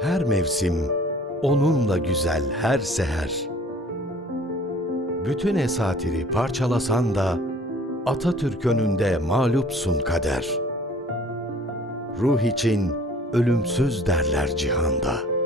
Her mevsim onunla güzel her seher. Bütün esatiri parçalasan da Atatürk önünde mağlupsun kader. Ruh için ölümsüz derler cihanda.